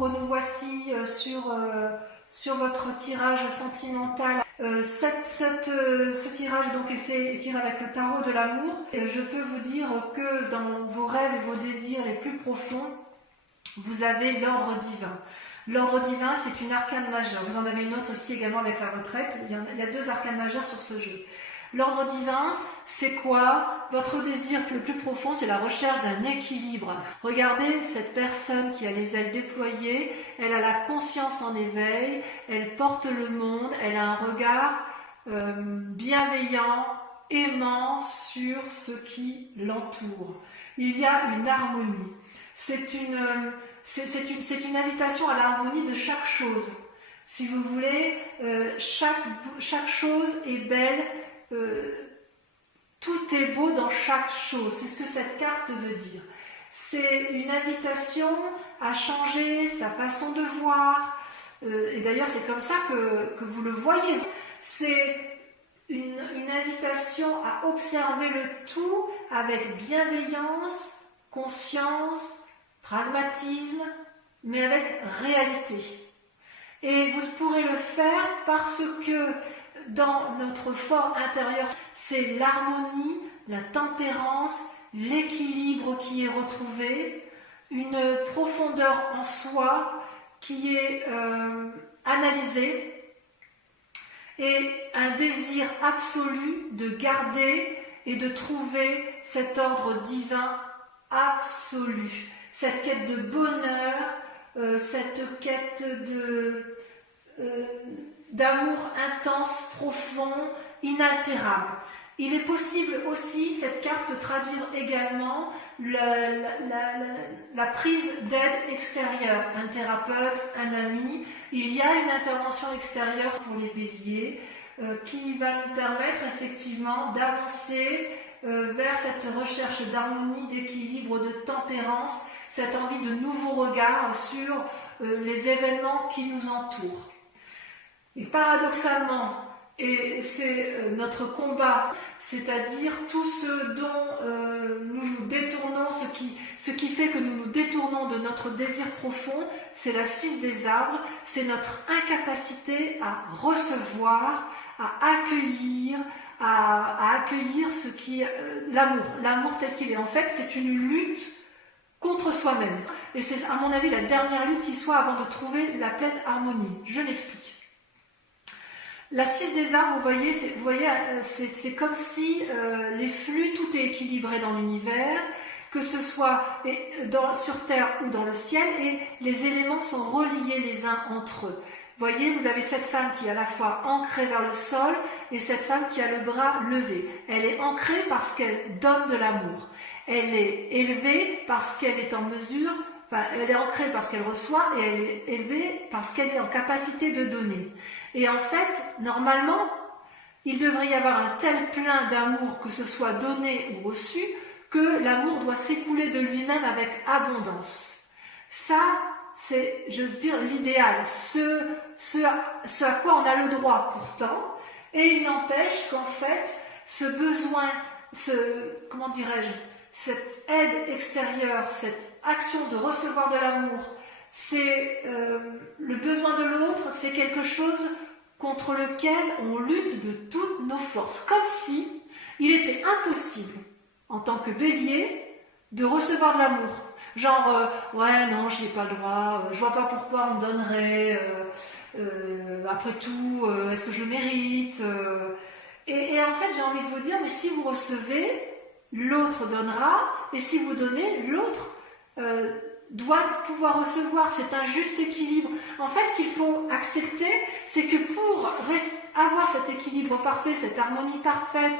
Amour, nous voici sur votre tirage sentimental. Ce tirage donc est tiré avec le tarot de l'amour. Je peux vous dire que dans vos rêves et vos désirs les plus profonds, vous avez l'ordre divin. L'ordre divin, c'est une arcane majeure. Vous en avez une autre ici également avec la retraite. Il y a 2 arcanes majeures sur ce jeu. L'ordre divin, c'est quoi? Votre désir le plus profond, c'est la recherche d'un équilibre. Regardez cette personne qui a les ailes déployées, elle a la conscience en éveil, elle porte le monde, elle a un regard bienveillant, aimant sur ce qui l'entoure. Il y a une harmonie. C'est une invitation à l'harmonie de chaque chose. Si vous voulez, chaque chose est belle. Tout est beau dans chaque chose, c'est ce que cette carte veut dire. C'est une invitation à changer sa façon de voir, et d'ailleurs c'est comme ça que vous le voyez. C'est une invitation à observer le tout avec bienveillance, conscience, pragmatisme, mais avec réalité. Et vous pourrez le faire parce que dans notre fort intérieur, c'est l'harmonie, la tempérance, l'équilibre qui est retrouvé, une profondeur en soi qui est analysée et un désir absolu de garder et de trouver cet ordre divin absolu, cette quête de bonheur, cette quête d'amour intense, profond, inaltérable. Il est possible aussi, cette carte peut traduire également la prise d'aide extérieure, un thérapeute, un ami. Il y a une intervention extérieure pour les béliers qui va nous permettre effectivement d'avancer vers cette recherche d'harmonie, d'équilibre, de tempérance, cette envie de nouveaux regards sur les événements qui nous entourent. Et paradoxalement, et c'est notre combat, c'est-à-dire tout ce dont nous nous détournons, ce qui fait que nous nous détournons de notre désir profond, c'est la 6 des arbres, c'est notre incapacité à recevoir, à accueillir ce qui l'amour tel qu'il est. En fait, c'est une lutte contre soi-même. Et c'est à mon avis la dernière lutte qui soit avant de trouver la pleine harmonie. Je m'explique. La 6 des arbres, vous voyez, c'est comme si les flux, tout est équilibré dans l'univers, que ce soit sur Terre ou dans le ciel, et les éléments sont reliés les uns entre eux. Vous voyez, vous avez cette femme qui est à la fois ancrée vers le sol et cette femme qui a le bras levé. Elle est ancrée parce qu'elle donne de l'amour. Elle est élevée parce qu'elle est en mesure, elle est ancrée parce qu'elle reçoit et elle est élevée parce qu'elle est en capacité de donner. Et en fait, normalement, il devrait y avoir un tel plein d'amour, que ce soit donné ou reçu, que l'amour doit s'écouler de lui-même avec abondance. Ça, c'est, j'ose dire, l'idéal, ce à quoi on a le droit pourtant, et il n'empêche qu'en fait, ce besoin, cette aide extérieure, cette action de recevoir de l'amour, c'est le besoin de l'autre, c'est quelque chose contre lequel on lutte de toutes nos forces, comme si il était impossible en tant que bélier de recevoir de l'amour. Genre, ouais, non, je n'ai pas le droit, je vois pas pourquoi on me donnerait, après tout, est-ce que je le mérite et en fait, j'ai envie de vous dire, mais si vous recevez, l'autre donnera, et si vous donnez, l'autre doit pouvoir recevoir. C'est un juste équilibre. En fait, ce qu'il faut accepter, c'est que pour avoir cet équilibre parfait, cette harmonie parfaite,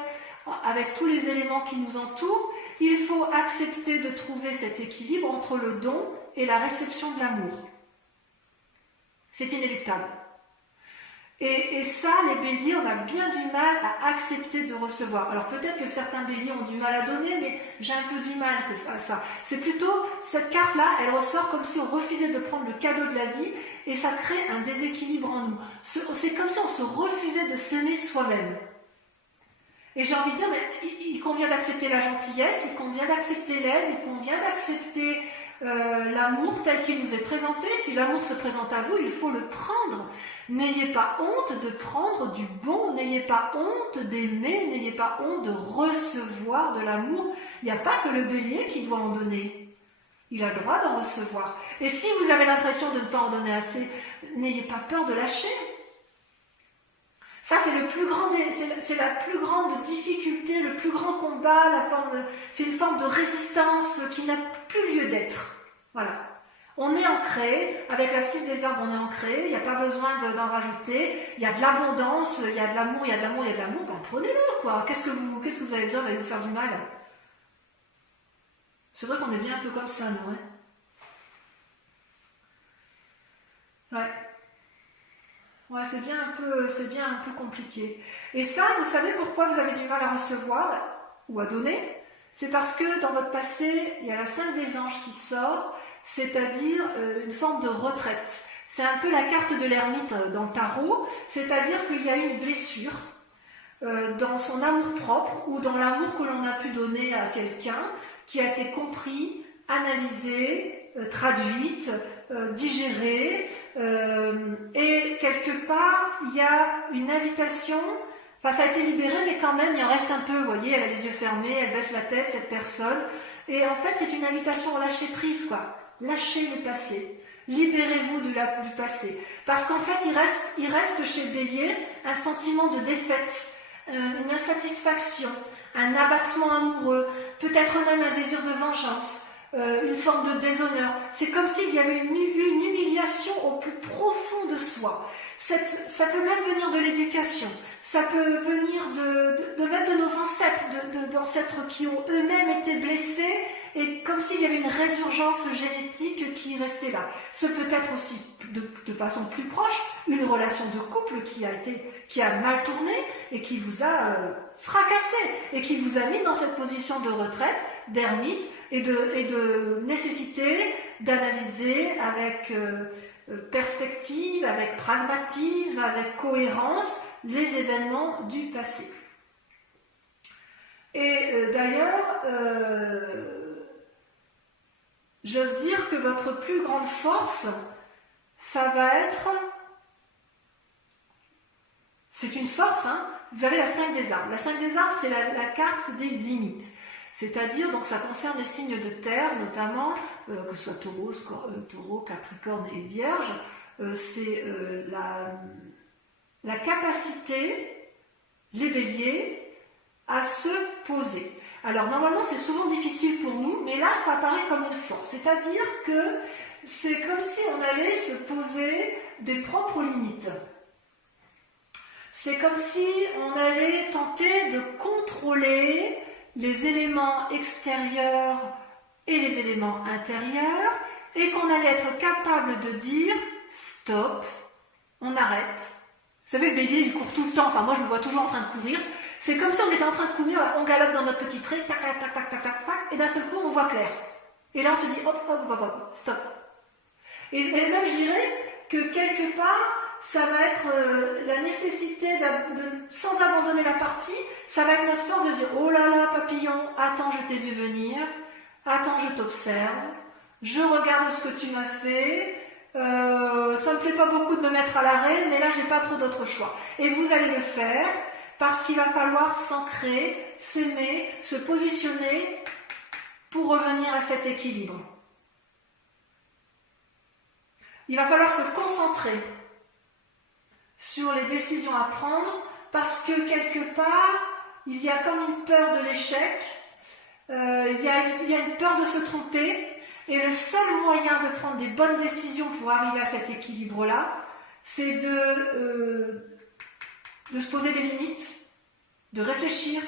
avec tous les éléments qui nous entourent, il faut accepter de trouver cet équilibre entre le don et la réception de l'amour. C'est inéluctable. Et ça, les béliers, on a bien du mal à accepter de recevoir. Alors peut-être que certains béliers ont du mal à donner, mais j'ai un peu du mal à ça. C'est plutôt, cette carte-là, elle ressort comme si on refusait de prendre le cadeau de la vie, et ça crée un déséquilibre en nous. C'est comme si on se refusait de s'aimer soi-même. Et j'ai envie de dire, mais il convient d'accepter la gentillesse, il convient d'accepter l'aide, il convient d'accepter l'amour tel qu'il nous est présenté. Si l'amour se présente à vous, il faut le prendre. N'ayez pas honte de prendre du bon, n'ayez pas honte d'aimer, n'ayez pas honte de recevoir de l'amour. Il n'y a pas que le bélier qui doit en donner. Il a le droit d'en recevoir. Et si vous avez l'impression de ne pas en donner assez, n'ayez pas peur de lâcher. Ça, c'est la plus grande difficulté, le plus grand combat, c'est une forme de résistance qui n'a plus lieu d'être. Voilà. On est ancré, avec la 6 des arbres, on est ancré, il n'y a pas besoin d'en rajouter, il y a de l'abondance, il y a de l'amour, il y a de l'amour, il y a de l'amour, ben prenez-le, quoi. Qu'est-ce que vous avez besoin d'aller vous faire du mal? C'est vrai qu'on est bien un peu comme ça, non, hein? Ouais. Ouais, c'est bien un peu compliqué. Et ça, vous savez pourquoi vous avez du mal à recevoir ou à donner? C'est parce que dans votre passé, il y a la 5 des anges qui sort, c'est-à-dire une forme de retraite. C'est un peu la carte de l'ermite dans le tarot, c'est-à-dire qu'il y a eu une blessure dans son amour-propre ou dans l'amour que l'on a pu donner à quelqu'un qui a été compris, analysé, traduite, digérée, et quelque part, il y a une invitation. Enfin, ça a été libéré, mais quand même, il en reste un peu. Vous voyez, elle a les yeux fermés, elle baisse la tête, cette personne. Et en fait, c'est une invitation à lâcher prise, quoi. Lâchez le passé. Libérez-vous du passé. Parce qu'en fait, il reste chez le bélier un sentiment de défaite, une insatisfaction, un abattement amoureux, peut-être même un désir de vengeance, une forme de déshonneur. C'est comme s'il y avait une humiliation au plus profond de soi. Ça peut même venir de l'éducation. Ça peut venir même de nos ancêtres, d'ancêtres qui ont eux-mêmes été blessés, et comme s'il y avait une résurgence génétique qui restait là. Ce peut être aussi, de façon plus proche, une relation de couple qui a mal tourné et qui vous a fracassé, et qui vous a mis dans cette position de retraite, d'ermite, et de nécessité d'analyser avec perspective, avec pragmatisme, avec cohérence, les événements du passé. Et d'ailleurs, j'ose dire que votre plus grande force, ça va être... C'est une force, hein. Vous avez la 5 des arbres. La 5 des arbres, c'est la carte des limites. C'est-à-dire, donc ça concerne les signes de terre, notamment, que ce soit taureau, capricorne et vierge, c'est la capacité, les béliers, à se poser. Alors normalement c'est souvent difficile pour nous, mais là ça apparaît comme une force. C'est-à-dire que c'est comme si on allait se poser des propres limites. C'est comme si on allait tenter de contrôler les éléments extérieurs et les éléments intérieurs, et qu'on allait être capable de dire stop, on arrête. Vous savez, le bélier il court tout le temps, enfin moi je me vois toujours en train de courir. C'est comme si on était en train de courir, on galope dans notre petit pré, tac, tac, tac, tac, tac, tac, tac, et d'un seul coup, on voit clair. Et là, on se dit, hop, hop, hop, hop, stop. Et même, je dirais que quelque part, ça va être la nécessité sans abandonner la partie, ça va être notre force de dire, oh là là, papillon, attends, je t'ai vu venir, attends, je t'observe, je regarde ce que tu m'as fait, ça me plaît pas beaucoup de me mettre à l'arrêt, mais là, j'ai pas trop d'autre choix. Et vous allez le faire, parce qu'il va falloir s'ancrer, s'aimer, se positionner pour revenir à cet équilibre. Il va falloir se concentrer sur les décisions à prendre parce que quelque part, il y a comme une peur de l'échec, il y a une peur de se tromper, et le seul moyen de prendre des bonnes décisions pour arriver à cet équilibre-là, c'est de se poser des limites, de réfléchir,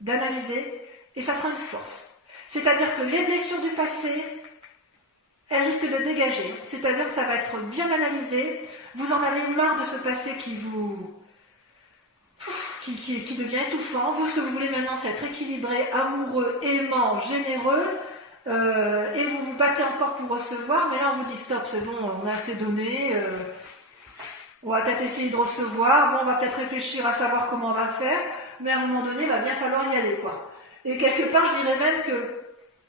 d'analyser, et ça sera une force. C'est-à-dire que les blessures du passé, elles risquent de dégager. C'est-à-dire que ça va être bien analysé, vous en avez marre de ce passé qui devient étouffant. Vous, ce que vous voulez maintenant, c'est être équilibré, amoureux, aimant, généreux, et vous vous battez encore pour recevoir, mais là on vous dit stop, c'est bon, on a assez donné, on va peut-être essayer de recevoir, bon, on va peut-être réfléchir à savoir comment on va faire, mais à un moment donné, il va bien falloir y aller, quoi. Et quelque part, je dirais même que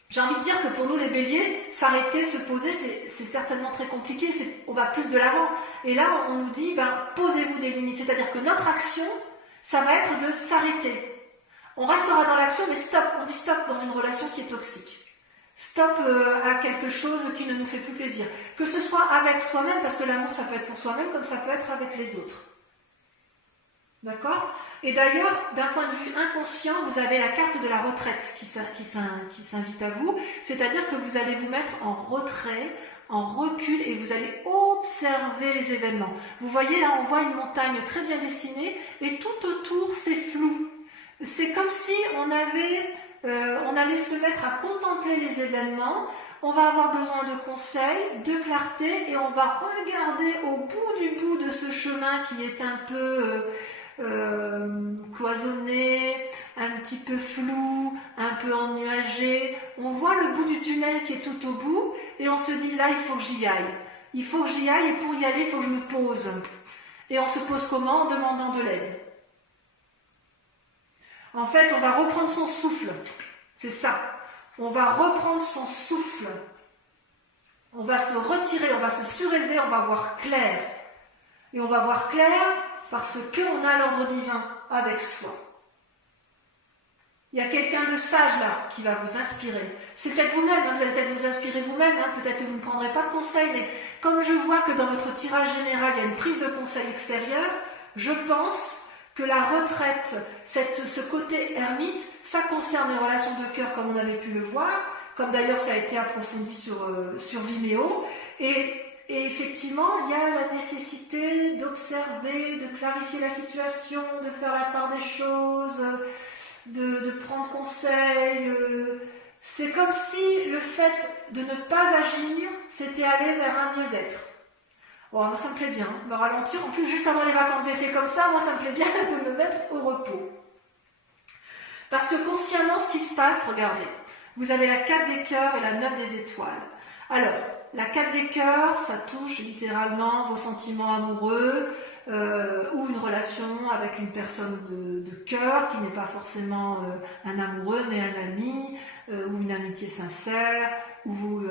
J'ai envie de dire que pour nous les béliers, s'arrêter, se poser, c'est certainement très compliqué, on va plus de l'avant. Et là, on nous dit, posez-vous des limites, c'est-à-dire que notre action, ça va être de s'arrêter. On restera dans l'action, mais stop, on dit stop dans une relation qui est toxique. Stop à quelque chose qui ne nous fait plus plaisir. Que ce soit avec soi-même, parce que l'amour, ça peut être pour soi-même, comme ça peut être avec les autres. D'accord? Et d'ailleurs, d'un point de vue inconscient, vous avez la carte de la retraite qui s'invite à vous, c'est-à-dire que vous allez vous mettre en retrait, en recul, et vous allez observer les événements. Vous voyez, là, on voit une montagne très bien dessinée, et tout autour, c'est flou. C'est comme si on allait se mettre à contempler les événements, on va avoir besoin de conseils, de clarté, et on va regarder au bout de ce chemin qui est un peu cloisonné, un petit peu flou, un peu ennuagé. On voit le bout du tunnel qui est tout au bout, et on se dit là, il faut que j'y aille. Il faut que j'y aille, et pour y aller, il faut que je me pose. Et on se pose comment? En demandant de l'aide. En fait, on va reprendre son souffle. C'est ça. On va reprendre son souffle. On va se retirer, on va se surélever, on va voir clair. Et on va voir clair parce qu'on a l'ordre divin avec soi. Il y a quelqu'un de sage là qui va vous inspirer. C'est peut-être vous-même, vous allez peut-être vous inspirer vous-même, peut-être que vous ne prendrez pas de conseils, mais comme je vois que dans votre tirage général, il y a une prise de conseil extérieur, je pense que la retraite, ce côté ermite, ça concerne les relations de cœur comme on avait pu le voir, comme d'ailleurs ça a été approfondi sur Vimeo, et effectivement, il y a la nécessité d'observer, de clarifier la situation, de faire la part des choses, de prendre conseil. C'est comme si le fait de ne pas agir, c'était aller vers un mieux-être. Bon, moi ça me plaît bien, me ralentir. En plus, juste avant les vacances d'été comme ça, moi ça me plaît bien de me mettre au repos. Parce que consciemment, ce qui se passe, regardez, vous avez la 4 des cœurs et la 9 des étoiles. Alors, la 4 des cœurs, ça touche littéralement vos sentiments amoureux ou une relation avec une personne de cœur qui n'est pas forcément un amoureux mais un ami ou une amitié sincère ou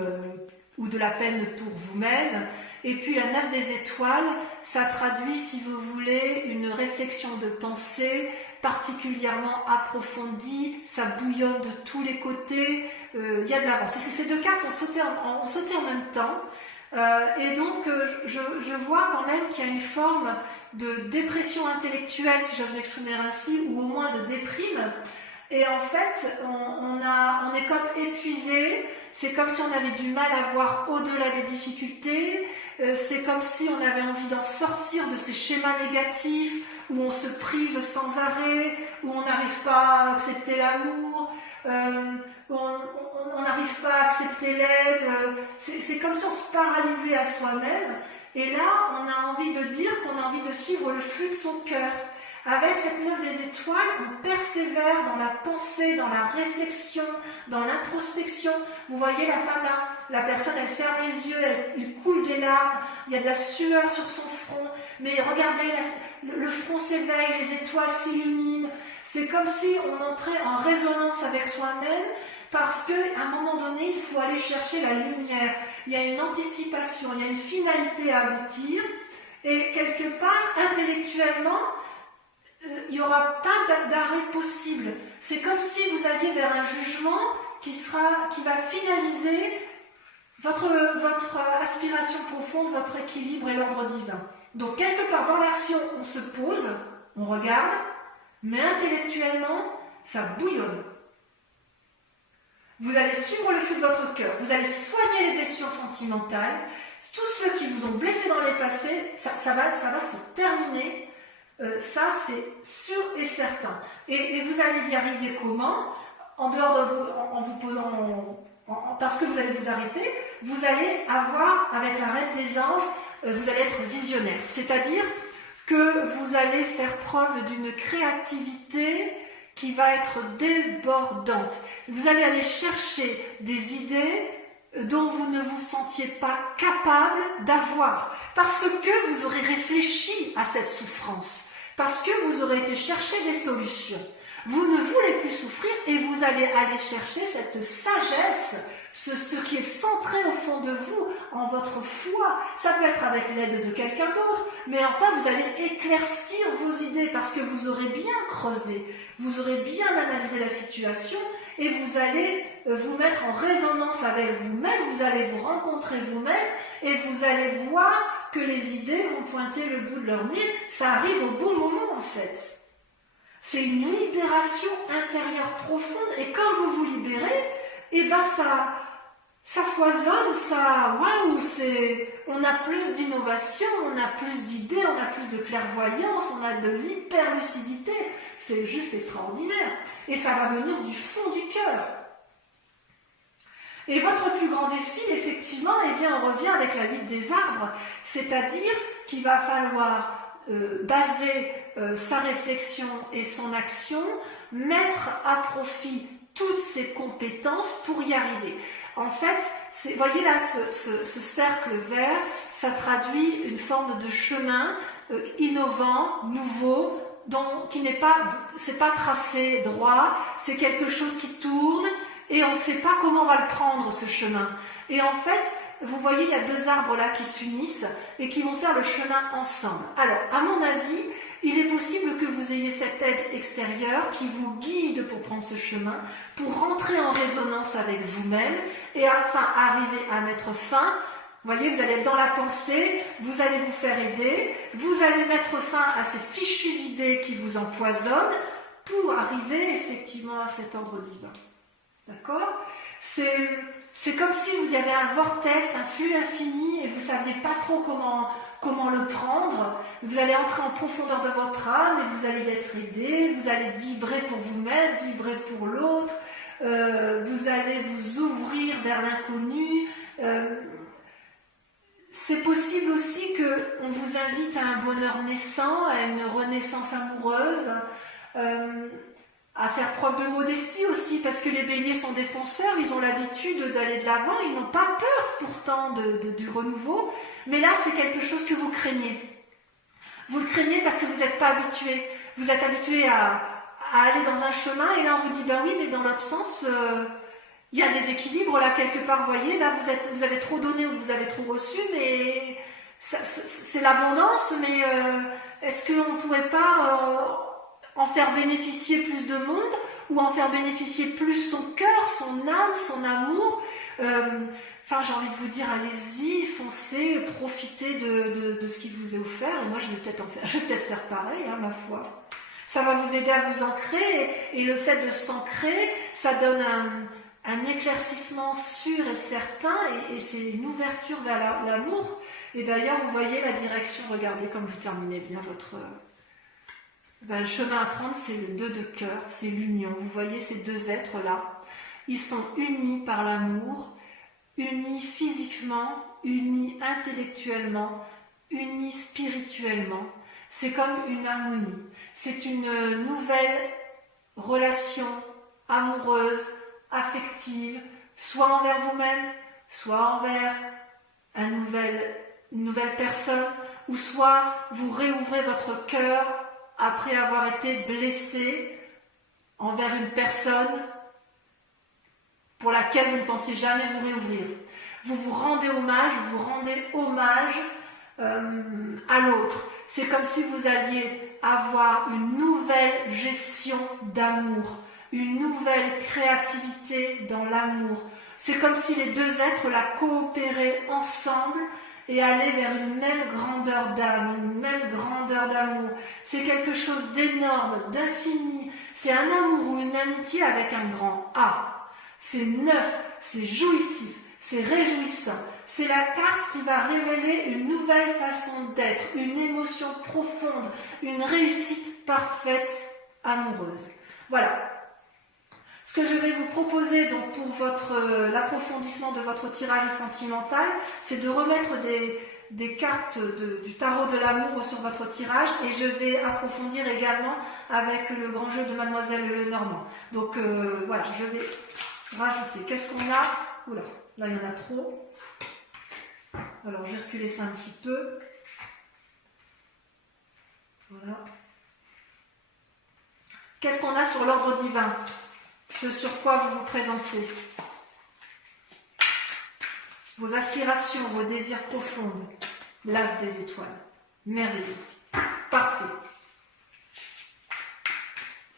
de la peine pour vous-même. Et puis la 9 des étoiles, ça traduit, si vous voulez, une réflexion de pensée particulièrement approfondie, ça bouillonne de tous les côtés, il y a de l'avance. Ces deux cartes ont sauté en même temps, et donc je vois quand même qu'il y a une forme de dépression intellectuelle, si j'ose m'exprimer ainsi, ou au moins de déprime, et en fait, on est comme épuisé, c'est comme si on avait du mal à voir au-delà des difficultés, c'est comme si on avait envie d'en sortir de ces schémas négatifs où on se prive sans arrêt, où on n'arrive pas à accepter l'amour, où on n'arrive pas à accepter l'aide. C'est comme si on se paralysait à soi-même. Et là, on a envie de dire qu'on a envie de suivre le flux de son cœur. Avec cette 9 des étoiles, on persévère dans la pensée, dans la réflexion, dans l'introspection. Vous voyez la femme là, la personne elle ferme les yeux, il coule des larmes, il y a de la sueur sur son front, mais regardez, le front s'éveille, les étoiles s'illuminent. C'est comme si on entrait en résonance avec soi-même, parce qu'à un moment donné, il faut aller chercher la lumière. Il y a une anticipation, il y a une finalité à aboutir, et quelque part, intellectuellement, il n'y aura pas d'arrêt possible. C'est comme si vous alliez vers un jugement qui va finaliser votre aspiration profonde, votre équilibre et l'ordre divin. Donc quelque part dans l'action, on se pose, on regarde, mais intellectuellement, ça bouillonne. Vous allez suivre le flux de votre cœur, vous allez soigner les blessures sentimentales, tous ceux qui vous ont blessé dans les passés, ça va se terminer. Ça c'est sûr et certain. Et vous allez y arriver comment? En dehors en vous posant, parce que vous allez vous arrêter, vous allez avoir, avec la reine des anges, vous allez être visionnaire. C'est-à-dire que vous allez faire preuve d'une créativité qui va être débordante. Vous allez aller chercher des idées dont vous ne vous sentiez pas capable d'avoir, parce que vous aurez réfléchi à cette souffrance, parce que vous aurez été chercher des solutions. Vous ne voulez plus souffrir et vous allez aller chercher cette sagesse, ce qui est centré au fond de vous, en votre foi. Ça peut être avec l'aide de quelqu'un d'autre, mais enfin vous allez éclaircir vos idées parce que vous aurez bien creusé, vous aurez bien analysé la situation et vous allez vous mettre en résonance avec vous-même, vous allez vous rencontrer vous-même et vous allez voir que les idées vont pointer le bout de leur nez. Ça arrive au bon moment en fait. C'est une libération intérieure profonde et quand vous vous libérez, eh ben ça foisonne, waouh, on a plus d'innovation, on a plus d'idées, on a plus de clairvoyance, on a de l'hyperlucidité. C'est juste extraordinaire. Et ça va venir du fond du cœur. Et votre plus grand défi, effectivement, eh bien, on revient avec la huile des arbres, c'est-à-dire qu'il va falloir baser sa réflexion et son action, mettre à profit toutes ses compétences pour y arriver. En fait, voyez là ce cercle vert, ça traduit une forme de chemin innovant, nouveau, qui n'est pas, c'est pas tracé droit, c'est quelque chose qui tourne et on ne sait pas comment on va le prendre ce chemin. Et en fait, vous voyez, il y a deux arbres là qui s'unissent et qui vont faire le chemin ensemble. Alors, à mon avis, il est possible que vous ayez cette aide extérieure qui vous guide pour prendre ce chemin, pour rentrer en résonance avec vous-même et enfin arriver à mettre fin. Vous voyez, vous allez être dans la pensée, vous allez vous faire aider, vous allez mettre fin à ces fichues idées qui vous empoisonnent pour arriver effectivement à cet ordre divin. D'accord ? C'est comme si vous y avait un vortex, un flux infini et vous ne saviez pas trop comment le prendre. Vous allez entrer en profondeur de votre âme et vous allez y être aidé, vous allez vibrer pour vous-même, vibrer pour l'autre, vous allez vous ouvrir vers l'inconnu. C'est possible aussi qu'on vous invite à un bonheur naissant, à une renaissance amoureuse, à faire preuve de modestie aussi, parce que les béliers sont défenseurs, ils ont l'habitude d'aller de l'avant, ils n'ont pas peur pourtant du renouveau, mais là c'est quelque chose que vous craignez. Vous le craignez parce que vous n'êtes pas habitué. Vous êtes habitué à aller dans un chemin et là on vous dit ben oui, mais dans l'autre sens, il y a des équilibres là quelque part, vous voyez, là vous avez trop donné ou vous avez trop reçu, mais c'est l'abondance, mais est-ce qu'on ne pourrait pas en faire bénéficier plus de monde ou en faire bénéficier plus son cœur, son âme, son amour. Enfin, j'ai envie de vous dire, allez-y, foncez, profitez de ce qui vous est offert. Et moi, je vais peut-être faire pareil, hein, ma foi. Ça va vous aider à vous ancrer et le fait de s'ancrer, ça donne un éclaircissement sûr et certain et c'est une ouverture vers l'amour. Et d'ailleurs, vous voyez la direction, regardez comme vous terminez bien votre... le chemin à prendre, c'est le 2 de cœur, c'est l'union. Vous voyez ces deux êtres-là, ils sont unis par l'amour, unis physiquement, unis intellectuellement, unis spirituellement. C'est comme une harmonie. C'est une nouvelle relation amoureuse, affective, soit envers vous-même, soit envers une nouvelle personne, ou soit vous réouvrez votre cœur après avoir été blessé envers une personne pour laquelle vous ne pensez jamais vous réouvrir. Vous vous rendez hommage à l'autre. C'est comme si vous alliez avoir une nouvelle gestion d'amour, une nouvelle créativité dans l'amour. C'est comme si les deux êtres la coopéraient ensemble et aller vers une même grandeur d'âme, une même grandeur d'amour. C'est quelque chose d'énorme, d'infini. C'est un amour ou une amitié avec un grand A. C'est neuf, c'est jouissif, c'est réjouissant. C'est la carte qui va révéler une nouvelle façon d'être, une émotion profonde, une réussite parfaite, amoureuse. Voilà. Ce que je vais vous proposer donc pour l'approfondissement de votre tirage sentimental, c'est de remettre des cartes du tarot de l'amour sur votre tirage et je vais approfondir également avec le grand jeu de Mademoiselle Lenormand. Donc voilà, je vais rajouter. Qu'est-ce qu'on a? Oula, là il y en a trop. Alors je vais reculer ça un petit peu. Voilà. Qu'est-ce qu'on a sur l'ordre divin? Ce sur quoi vous vous présentez? Vos aspirations, vos désirs profonds. L'as des étoiles. Merveilleux. Parfait.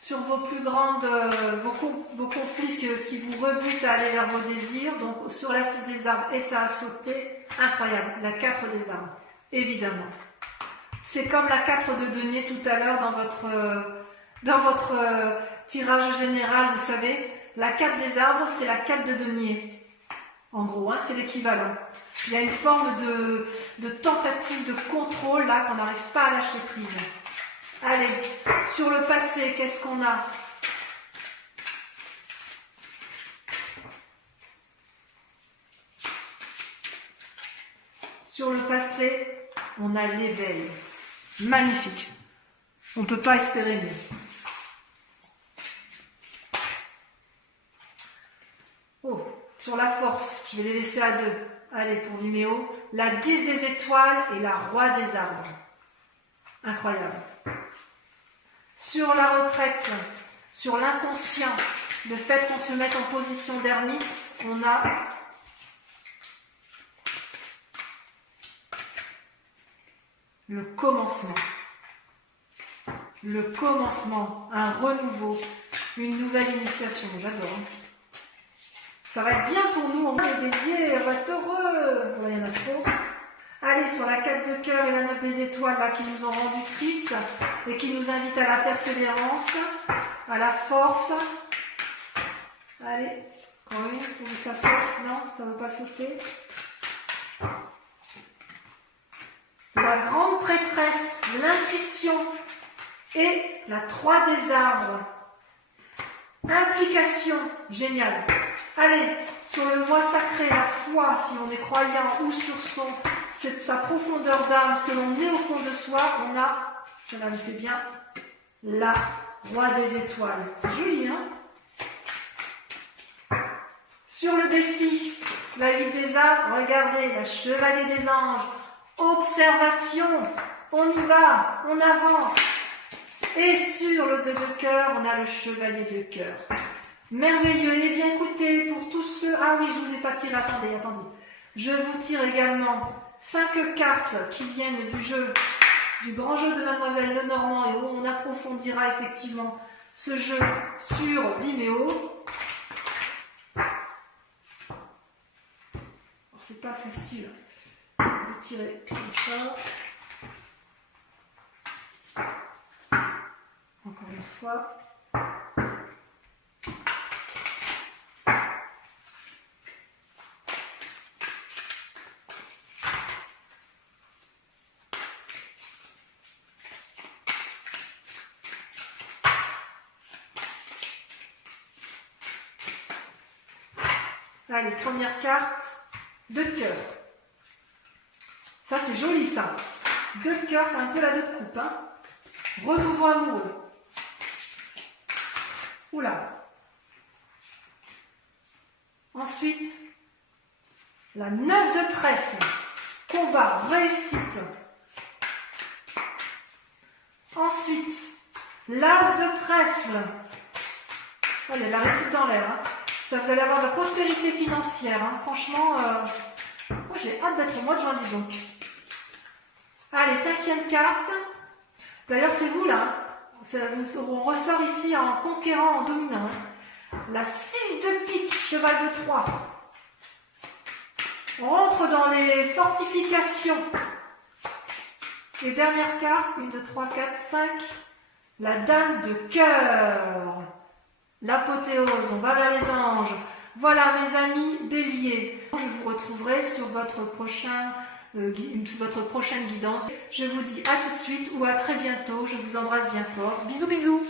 Sur vos plus grandes, vos conflits, ce qui vous rebute à aller vers vos désirs, donc sur la 6 des arbres, et ça a sauté, incroyable, la 4 des arbres, évidemment. C'est comme la 4 de denier tout à l'heure dans votre tirage général, vous savez, la 4 des arbres, c'est la 4 de denier. En gros, hein, c'est l'équivalent. Il y a une forme de tentative de contrôle là qu'on n'arrive pas à lâcher prise. Allez, sur le passé, qu'est-ce qu'on a? Sur le passé, on a l'éveil. Magnifique. On ne peut pas espérer mieux. Oh, sur la force, je vais les laisser à 2. Allez, pour Vimeo, la 10 des étoiles et la roi des arbres. Incroyable. Sur la retraite, sur l'inconscient, le fait qu'on se mette en position d'ermite, on a le commencement. Le commencement, un renouveau, une nouvelle initiation. J'adore. Ça va être bien pour nous, on va les béliers, on va être heureux. Bon, il y en a trop. Allez, sur la 4 de cœur et la 9 des étoiles là, qui nous ont rendus tristes et qui nous invitent à la persévérance, à la force. Allez, oui, faut que ça saute. Non, ça ne veut pas sauter. La grande prêtresse, l'intuition et la 3 des arbres. Implication, génial. Allez, sur le moi sacré, la foi, si on est croyant, ou sur sa profondeur d'âme, ce que l'on est au fond de soi, on a, ça me fait bien, la roi des étoiles. C'est joli, hein? Sur le défi, la vie des arbres, regardez, la chevalier des anges, observation, on y va, on avance. Et sur le 2 de cœur, on a le chevalier de cœur. Merveilleux. Eh bien, écoutez, pour tous ceux... Ah oui, je ne vous ai pas tiré. Attendez. Je vous tire également 5 cartes qui viennent du jeu, du grand jeu de Mademoiselle Lenormand, et où on approfondira effectivement ce jeu sur Vimeo. C'est pas facile de tirer comme ça. Encore une fois. Allez, première carte, 2 de cœur. Ça, c'est joli, ça. 2 de cœur, c'est un peu la 2 de coupe. Hein. Renouveau amoureux. Oula. Ensuite, la 9 de trèfle. Combat, réussite. Ensuite, l'as de trèfle. Allez, la réussite dans l'air. Hein. Ça, vous allez avoir de la prospérité financière. Hein. Franchement, moi j'ai hâte d'être au mois de juin, dis donc. Allez, 5e carte. D'ailleurs, c'est vous là. Hein. On ressort ici en conquérant, en dominant. Hein. La 6 de pique, cheval de Troie. On rentre dans les fortifications. Et dernière carte, 1, 2, 3, 4, 5. La dame de cœur. L'apothéose, on va vers les anges. Voilà mes amis béliers. Je vous retrouverai sur votre prochaine guidance. Je vous dis à tout de suite ou à très bientôt. Je vous embrasse bien fort. Bisous bisous.